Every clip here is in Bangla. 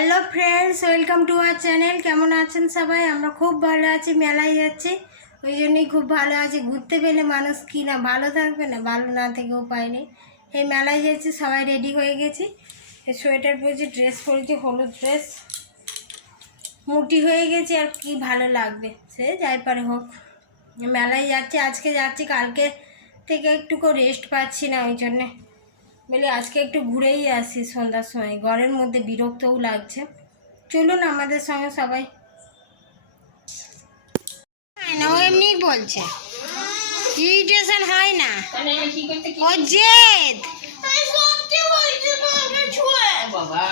Hello friends, welcome to our channel. কেমন আছেন সবাই? আমরা খুব ভালো আছি, মেলায় যাচ্ছি। ওই জন্যই খুব ভালো আছি। ঘুরতে পেলে মানুষ কি না, ভালো থাকবে না? ভালো না থেকে উপায় নেই। এই মেলায় যাচ্ছি, সবাই রেডি হয়ে গেছি। এই সোয়েটার পরেছি ড্রেস পরেছি, হলুদ ড্রেস মুটি হয়ে গেছি, আর কি ভালো লাগবে? সে যাই পারে হোক। মেলায় যাচ্ছি, আজকে যাচ্ছি, কালকে থেকে একটুকু রেস্ট পাচ্ছি না ওই জন্যে। বলি আজকে একটু ঘুরেই আসি সন্ধ্যার সময়। ঘরের মধ্যে বিরক্তও লাগছে। চলুন আমাদের সঙ্গে সবাই। হয় না ও এমনিই বলছে। ইরিটেশন হয় না। ও জেদ। বাবা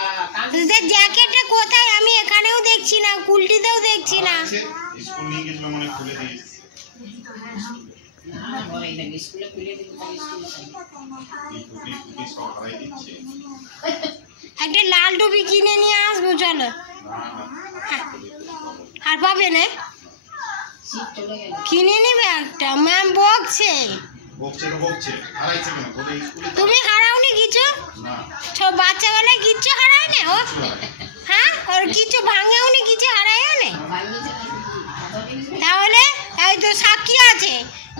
তোদের জ্যাকেটটা কোথায়? আমি এখানেও দেখছি না কুলটিতেও দেখছি না। স্কুল নিয়ে গেছিল মানে খুলে দিয়েছে। স্কুলে একটা লাল টুপি কিনে নিয়ে আসব চলো। আর পাবে না? কিনে নিবে একটা? ম্যাম বকছে। বকছে তো বকছে হারাইছে কেন? কোথায় স্কুলে তুমি হারাওনি কিছু? সব বাচ্চাবেলায় কিচ্ছু হারায় না ও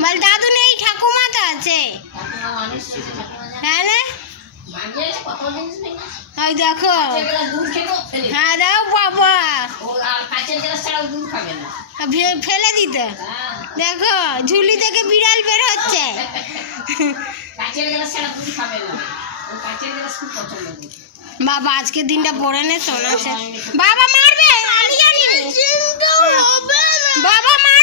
বল দাদু নেই ঠাকুমা তো আছে। ভেঙেছে ওই দেখো। হ্যাঁ দাও বাবা। ফেলে দিত। হ্যাঁ দেখো ঝুলি থেকে বিড়াল বের হচ্ছে। বাবা আজকের দিনটা পড়ে নে শোনা বাবা মারবে? আমি জানি। বাবা মারবে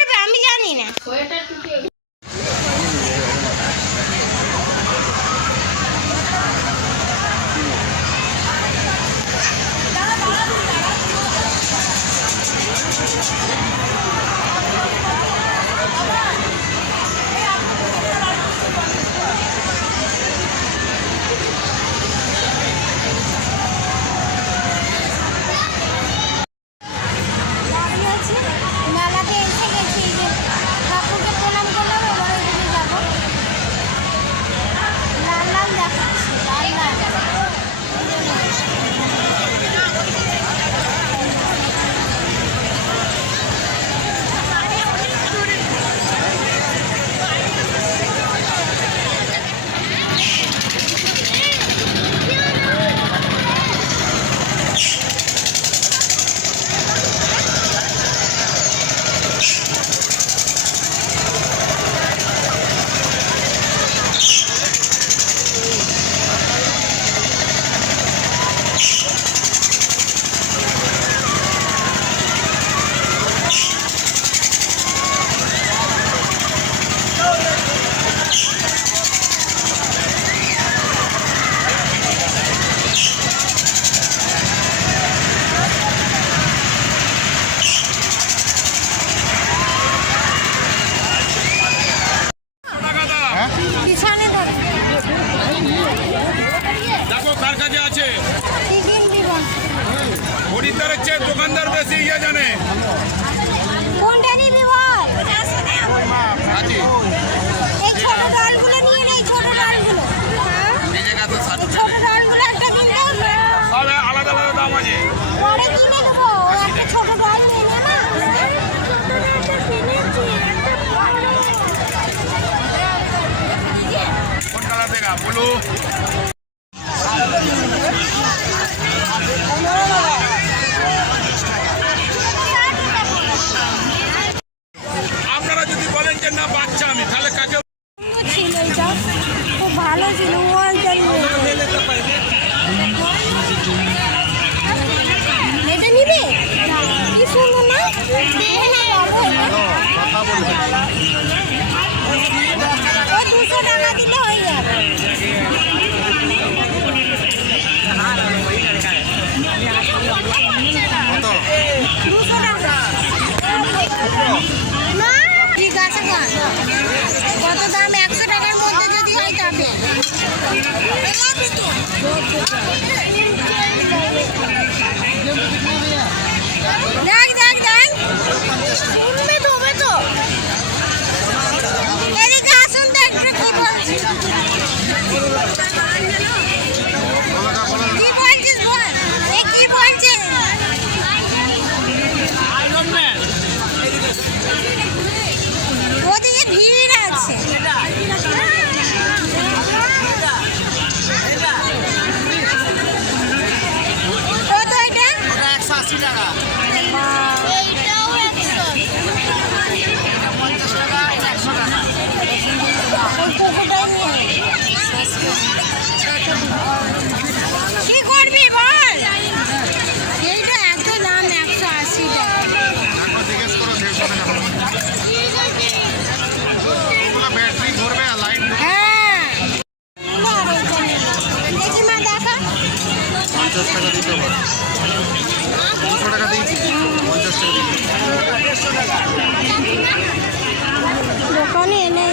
কালার আপনারা যদি বলেন যে, না, বাচ্চা আমি, তাহলে কাকে ভালো ছিল ওয়ান এটা নিবি কি সুন্দর না ও দুশো টাকা দিলে হয়ে যাবে দুশো টাকা আছে কর। কত দাম? একশো টাকার মধ্যে যদি দেখ দেখ দেখ শুনবে তো হবে তো এদিকে আসুন তো একটু কি বলছি কি বলছিস বল এ কি বলছিস আশি টাকা এইটাও একশো এটা পঞ্চাশ টাকা এটা একশো টাকা ওই কুকুরটাই নিয়ে নে। কি করবি বল এইটা এত দাম একশো আশি টাকা একবার জিজ্ঞেস করো দেড়শো টাকা হবে। ওগুলো ব্যাটারি ভরবে আর লাইট হ্যাঁ আর ওইটা নে। দেখি মা দেখা পঞ্চাশ টাকা দিতে হবে দুশো টাকা দিয়েছি পঞ্চাশ টাকা দিতে দোকানে এনে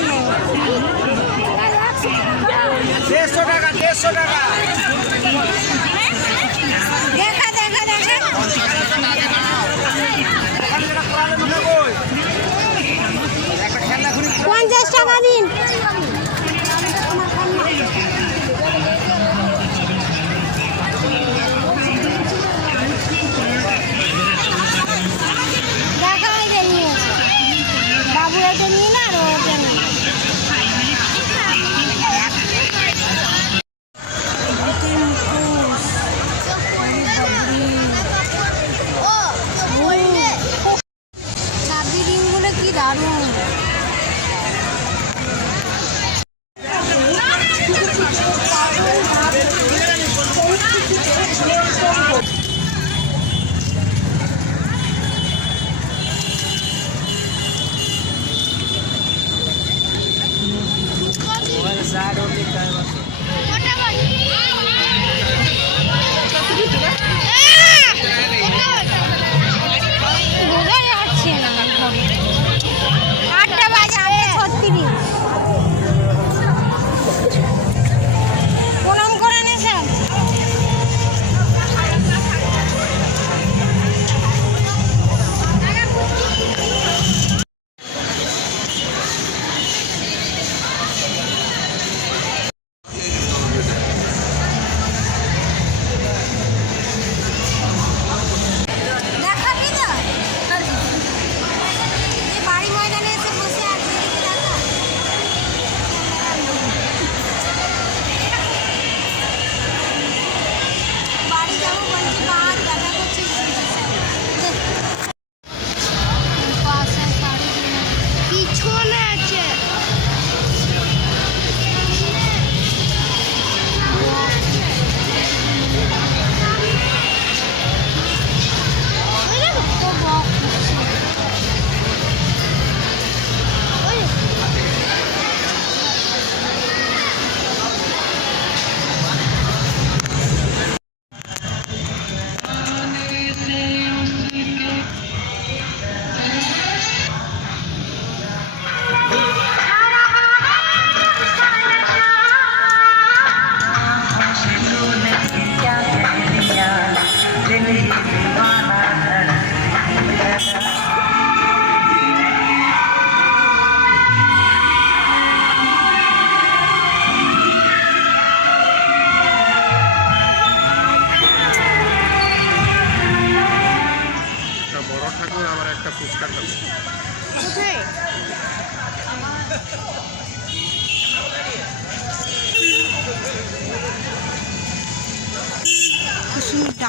দেড়শো দেড়শো টাকা। দেখা দেখা দেখা। পঞ্চাশ টাকা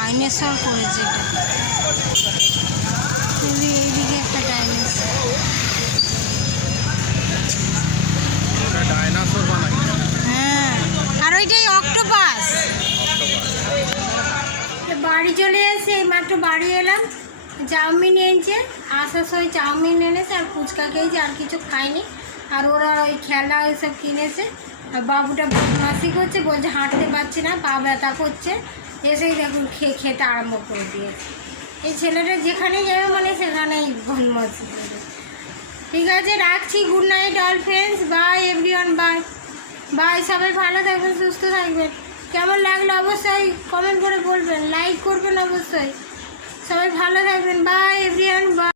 ডাইনোসর করেছে এটা এইদিকে একটা ডাইনোসর। বানাই। হ্যাঁ আর ওইটাই অক্টোপাস। বাড়ি চলে এসে এই মাত্র বাড়ি এলাম। চাউমিন এনেছে আসার সময় চাউমিন এনেছে আর ফুচকা খেয়েছে আর কিছু খায়নি আর ওরা ওই খেলা ওইসব কিনেছে। আর বাবুটা বদমাসি করছে বলছে হাঁটতে পারছে না পা ব্যথা করছে। এসেই দেখুন খেয়ে খেতে আরম্ভ করে দিয়েছে। এই ছেলেটা যেখানে যাবে মানে সেখানেই বদমাসি করবে। ঠিক আছে, রাখছি। Good night all friends bye everyone bye bye সবাই ভালো থাকবেন, সুস্থ থাকবেন। কেমন লাগল অবশ্যই কমেন্ট করে বলবেন লাইক করবেন অবশ্যই। সবাই ভালো থাকবেন। By everyone by